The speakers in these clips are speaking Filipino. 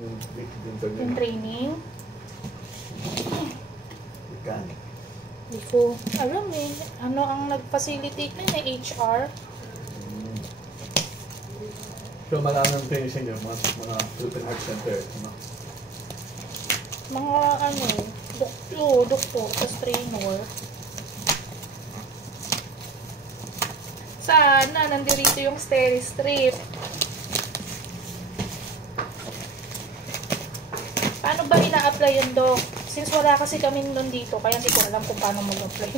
Yung training. Ikan. Hindi ko alam eh. Ano ang nag-facilitate na HR? So, malamang training sa inyo, mga Philippine Heart Center. Mga ano, doktor, tas trainer. Sana, nandirito yung Steri-Strip. Paano ba ina-apply yun, Doc? Since wala kasi kami nun dito, kaya hindi ko alam kung paano mag-apply.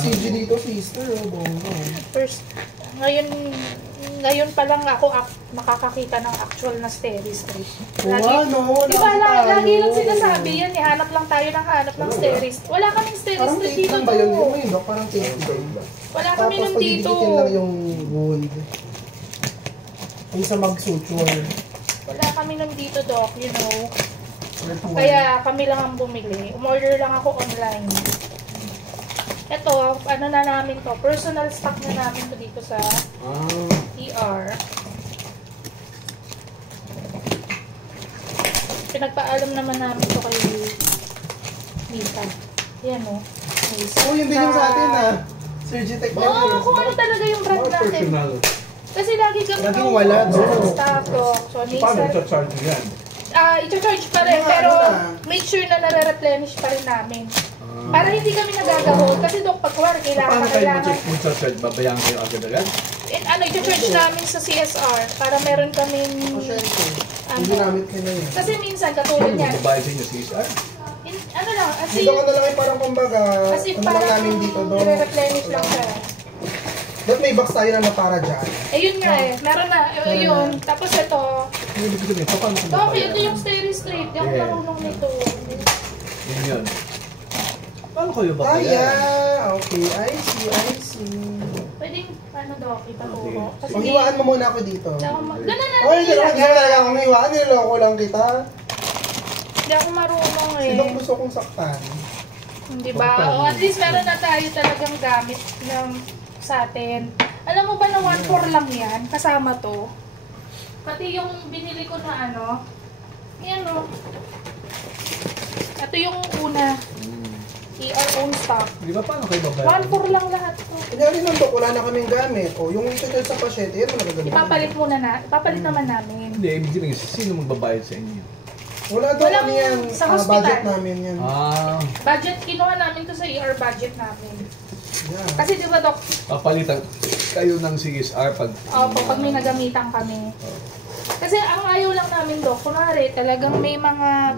CG dito, sister, bongga. First, ngayon pa lang ako makakakita ng actual na Steri-Strip. Di ba, lagi lang sinasabi yan, hanap lang tayo ng hanap ng Steri-Strip. Wala kaming Steri-Strip dito. Parang taste lang ba yun? Yung parang taste lang. Wala kami nun dito. Tapos lang yung wound. Yung sa mag-suture. Wala kami nun dito, Doc, you know. Kaya kami lang ang bumili. Umorder lang ako online. Ito, ano na namin to, personal stock na namin to dito sa ER. Pinagpaalam naman namin to kay Mita. Yan o. Oh, yun din yung sa atin Surgitech na Oo, kung ano talaga yung brand natin. Kasi lagi kami laging wala doon. Stock, so Paano minsan i-charge nyo yan? i-charge pa rin, pero make sure na nare-replenish pa rin namin. Para hindi kami nagagahol. Kasi Dok, pag kuwari, Paano kayo kailangan. mag-charge? Babayaan kayo agad-agad? I-charge namin sa CSR para meron kaming Hindi namin kailangan yan. kasi minsan katulad niyan. Babayad sa inyo, CSR? Ano lang, as Dito ko na lang parang kumbaga, kasi ano lang parang namin dito doon. nire-replenish lang siya. Ba't may box tayo na para dyan? Ayun nga meron na, yun. Tapos ito, Hindi ko sabihin, paano kung Dok, babayad? ito yung Steri-Strip. Di ako marunong nito. Yun yun. Paano kayo babayad? Okay, I see. Pwedeng, paano Dok, ipaturo. Kasi Maghiwaan mo muna ako dito. ganun na. Okay, hindi talaga akong hiwaan. Niloloko lang kita. Hindi ako marunong eh. Sino gusto kong saktan? Di ba? O at least meron na tayo talagang gamit ng sa atin. Alam mo ba na 1.4 lang yan? Kasama to. Pati yung binili ko na ano. Yan o. Ito yung una. ER own stock. Di ba paano kayo babayad? 1.4 lang lahat to. Kunyari lang Dok, wala na kaming gamit. O, yung ito dyan sa pasyente, yan mo nagagamitin. Ipapalit naman namin. Hindi, ibig sabihin, sino magbabayad sa inyo? Wala daw Walang ano yan. sa hospital. Budget namin yan. Budget, kinuha namin to sa ER budget namin. Yeah. Kasi di ba Dok, Papalitan kayo ng CSR pag... pag may nagamitan kami. Kasi ang ayaw lang namin Dok, kunwari talagang may mga